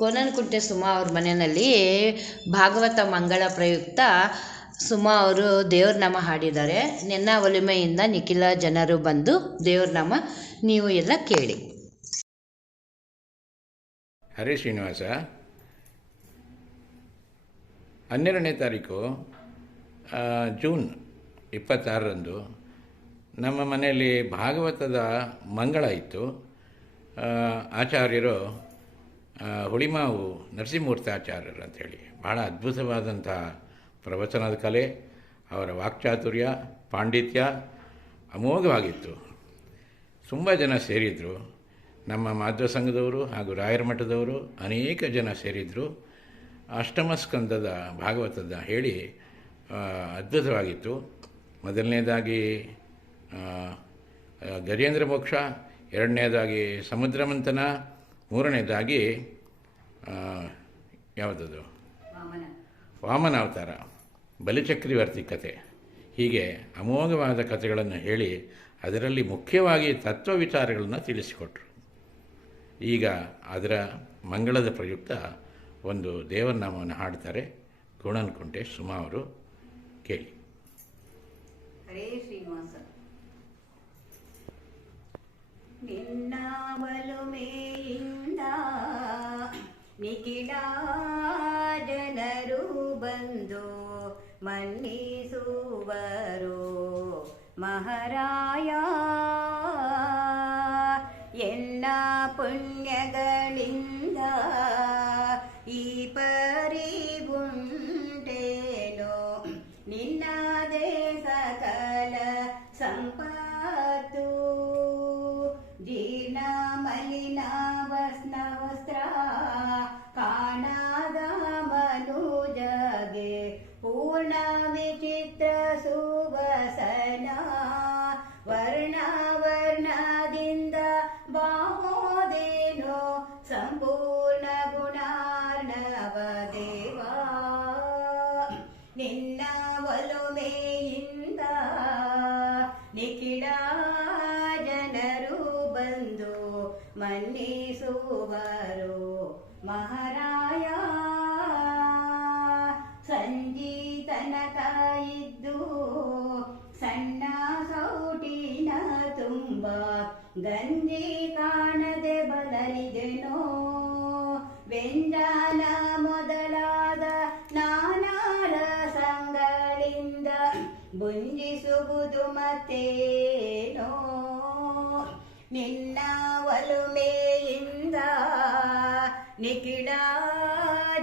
ಕೋನನಕುಂಟೆ ಸುಮಾ ಅವ್ರ ಮನೆಯಲ್ಲಿ ಭಾಗವತ ಮಂಗಳ ಪ್ರಯುಕ್ತ ಸುಮಾ ಅವರು ದೇವ್ರ ನಾಮ ಹಾಡಿದ್ದಾರೆ. ನಿನ್ನ ಒಲಿಮೆಯಿಂದ ನಿಖಿಲ ಜನರು ಬಂದು ದೇವ್ರ ನಾಮ ನೀವು ಎಲ್ಲ ಕೇಳಿ. ಹರೇ ಶ್ರೀನಿವಾಸ, 12ನೇ ತಾರೀಕು ಜೂನ್ 26ರಂದು ನಮ್ಮ ಮನೆಯಲ್ಲಿ ಭಾಗವತದ ಮಂಗಳ ಇತ್ತು. ಆಚಾರ್ಯರು ಹುಳಿಮಾವು ನರಸಿಂಹಮೂರ್ತಾಚಾರ್ಯರು ಅಂಥೇಳಿ ಬಹಳ ಅದ್ಭುತವಾದಂಥ ಪ್ರವಚನದ ಕಲೆ, ಅವರ ವಾಕ್ಚಾತುರ್ಯ, ಪಾಂಡಿತ್ಯ ಅಮೋಘವಾಗಿತ್ತು. ತುಂಬ ಜನ ಸೇರಿದರು. ನಮ್ಮ ಮಾಧ್ವ ಸಂಘದವರು ಹಾಗೂ ರಾಯರ ಮಠದವರು ಅನೇಕ ಜನ ಸೇರಿದರು. ಅಷ್ಟಮ ಸ್ಕಂದದ ಭಾಗವತದ ಹೇಳಿ ಅದ್ಭುತವಾಗಿತ್ತು. ಮೊದಲನೇದಾಗಿ ಗಜೇಂದ್ರ ಮೋಕ್ಷ, ಎರಡನೇದಾಗಿ ಸಮುದ್ರ ಮಂಥನ, ಮೂರನೇದಾಗಿ ಯಾವುದದು ವಾಮನಾವತಾರ, ಬಲಿಚಕ್ರವರ್ತಿ ಕತೆ. ಹೀಗೆ ಅಮೋಘವಾದ ಕಥೆಗಳನ್ನು ಹೇಳಿ ಅದರಲ್ಲಿ ಮುಖ್ಯವಾಗಿ ತತ್ವ ವಿಚಾರಗಳನ್ನು ತಿಳಿಸಿಕೊಟ್ರು. ಈಗ ಅದರ ಮಂಗಳದ ಪ್ರಯುಕ್ತ ಒಂದು ದೇವರ ನಾಮವನ್ನು ಹಾಡ್ತಾರೆ ಕೋನನಕುಂಟೆ ಸುಮಾ ಅವರು. ಕೇಳಿ. ಹರೇ ಶ್ರೀನಿವಾಸ. ನಿನ್ನ ಒಲುಮೆಯಿಂದ ನಿಖಿಲ ಜನರು ಬಂದು ಮನ್ನಿಸುವರು ಮಹಾರಾಯ. ಎಲ್ಲ ಪುಣ್ಯಗಳಿಂದ ಈ ಪರಿಗುಂಟೇನೋ ನಿನ್ನದೇ ಸಕಲ ಸಂಪತ್ತು. ಜೀರ್ಣ ಮಲಿನ ವಸ್ತ್ರ ಕಾಣದ ಮನುಜಗೆ ಪೂರ್ಣ ವಿಚಿತ್ರ ಸುವಸನ. ವರ್ಣ ವರ್ಣದಿಂದ ಬಾಮೋದೇನೋ ಸಂಪೂರ್ಣ ಗುಣಾರ್ಣವ ದೇವಾ. ನಿನ್ನ ಒಲುಮೆಯಿಂದ ನಿಖಿಲ ಜನರು ಬಂದು ಮನ್ನಿಸುವರು ಮಹಾರಾಯ. ಸಂಜೀತನಕ ಇದ್ದು ಸಣ್ಣ ಸೌಟಿನ ತುಂಬ ಗಂಜಿ ಕಾಣದೆ ಬಲಲಿದೆನೋ. ವ್ಯಂಜನ ಮೊದಲಾದ ನಾನಾ ರಸಗಳಿಂದ ಭುಂಜಿಸುವುದು ಮತ್ತೇನೋ. ನಿನ್ನ ಒಲುಮೆಯಿಂದ ನಿಖಿಲ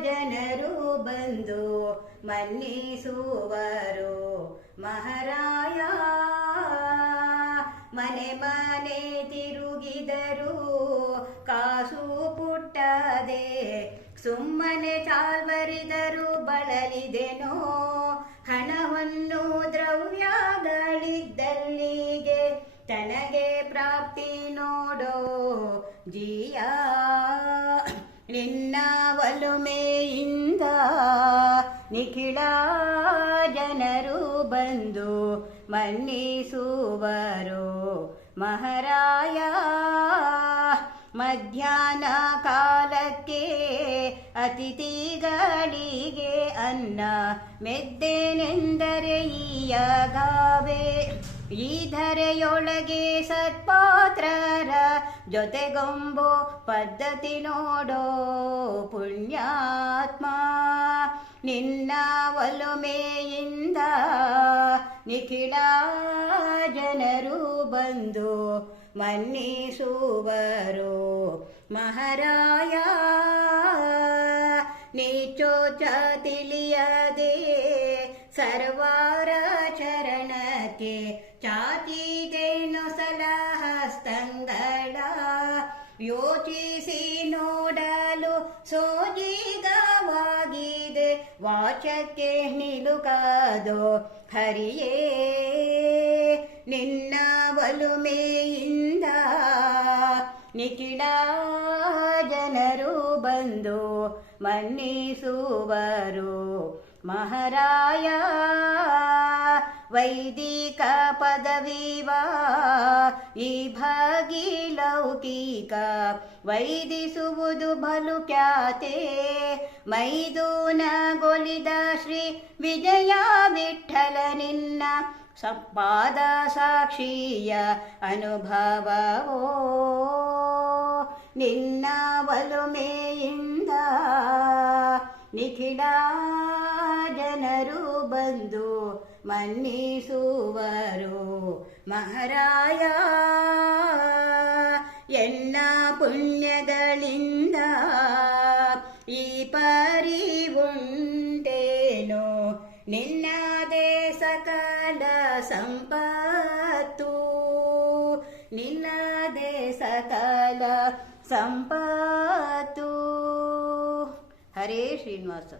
ಜನರು ಬಂದು ಮನ್ನಿಸುವರು ಮಹಾರಾಯ. ಮನೆ ಮನೆ ತಿರುಗಿದರು ಕಾಸು ಪುಟ್ಟದೆ, ಸುಮ್ಮನೆ ಚಾಲ್ವರಿದರು ಬಳಲಿದೆನೋ. ಹಣವನ್ನು ದ್ರವ್ಯಗಳಿದ್ದಲ್ಲಿಗೆ ತನಗೆ ಪ್ರಾಪ್ತಿ ನೋಡೋ ಜೀಯ. ನಿನ್ನ ಒಲುಮೆಯಿಂದ ನಿಖಿಲ ಜನರು ಬಂದು ಮನ್ನಿಸುವರು ಮಹಾರಾಯ. ಮಧ್ಯಾಹ್ನ ಕಾಲಕ್ಕೆ ಅತಿಥಿಗಳಿಗೆ ಅನ್ನ ಮೆದ್ದೆನೆಂದರೆ ಈಯಗಾವೆ. ಈ ಧರೆಯೊಳಗೆ ಸತ್ಪಾತ್ರರ ಜೊತೆಗೊಂಬೋ ಪದ್ಧತಿ ನೋಡೋ ಪುಣ್ಯಾತ್ಮ. ನಿನ್ನ ಒಲುಮೆಯಿಂದ ನಿಖಿಲ ಜನರು ಬಂದು ಮನ್ನಿಸುವರು ಮಹಾರಾಯ. ನೀಚೋಚ ತಿಳಿಯದೆ ಸರ್ವಾರ ಚರಣಕ್ಕೆ ಚಾಚಿದೇನು ಸಲಹಸ್ತಂಗಳ. ಯೋಚಿಸಿ ನೋಡಲು ಸೋಜಿಗವಾಗಿದೆ ವಾಚಕ್ಕೆ ನಿಲುಕದೋ ಹರಿಯೇ. ನಿನ್ನ ಒಲುಮೆಯಿಂದ ನಿಖಿಲ ಜನರು ಬಂದು ಮನ್ನಿಸುವರು ಮಹಾರಾಯ. ವೈದಿಕ ಪದವಿವಾ ಈ ಭಾಗಿ ಲೌಕಿಕ ವೈದಿಸುವುದು ಬಲು ಖ್ಯಾತೆ ಮೈದೂನಗೊಲಿದ ಶ್ರೀ ವಿಜಯ ವಿಠ್ಠಲ ನಿನ್ನ ಸಂಪಾದ ಸಾಕ್ಷಿಯ ಅನುಭವವೋ ನಿನ್ನ ಒಲುಮೆಯಿಂದ ನಿಖಿಲ ಜನರು ಬಂದು ಮನ್ನಿಸುವರು ಮಹಾರಾಯ ಎನ್ನ ಪುಣ್ಯಗಳಿಂದ ಈ ಪರಿವುಂಟೇನೋ ನಿನ್ನದೇ ಸಕಲ ಸಂಪತ್ತು ನಿನ್ನದೇ ಸಕಲ ಸಂಪತ್ತು ಹರೇ ಶ್ರೀನಿವಾಸ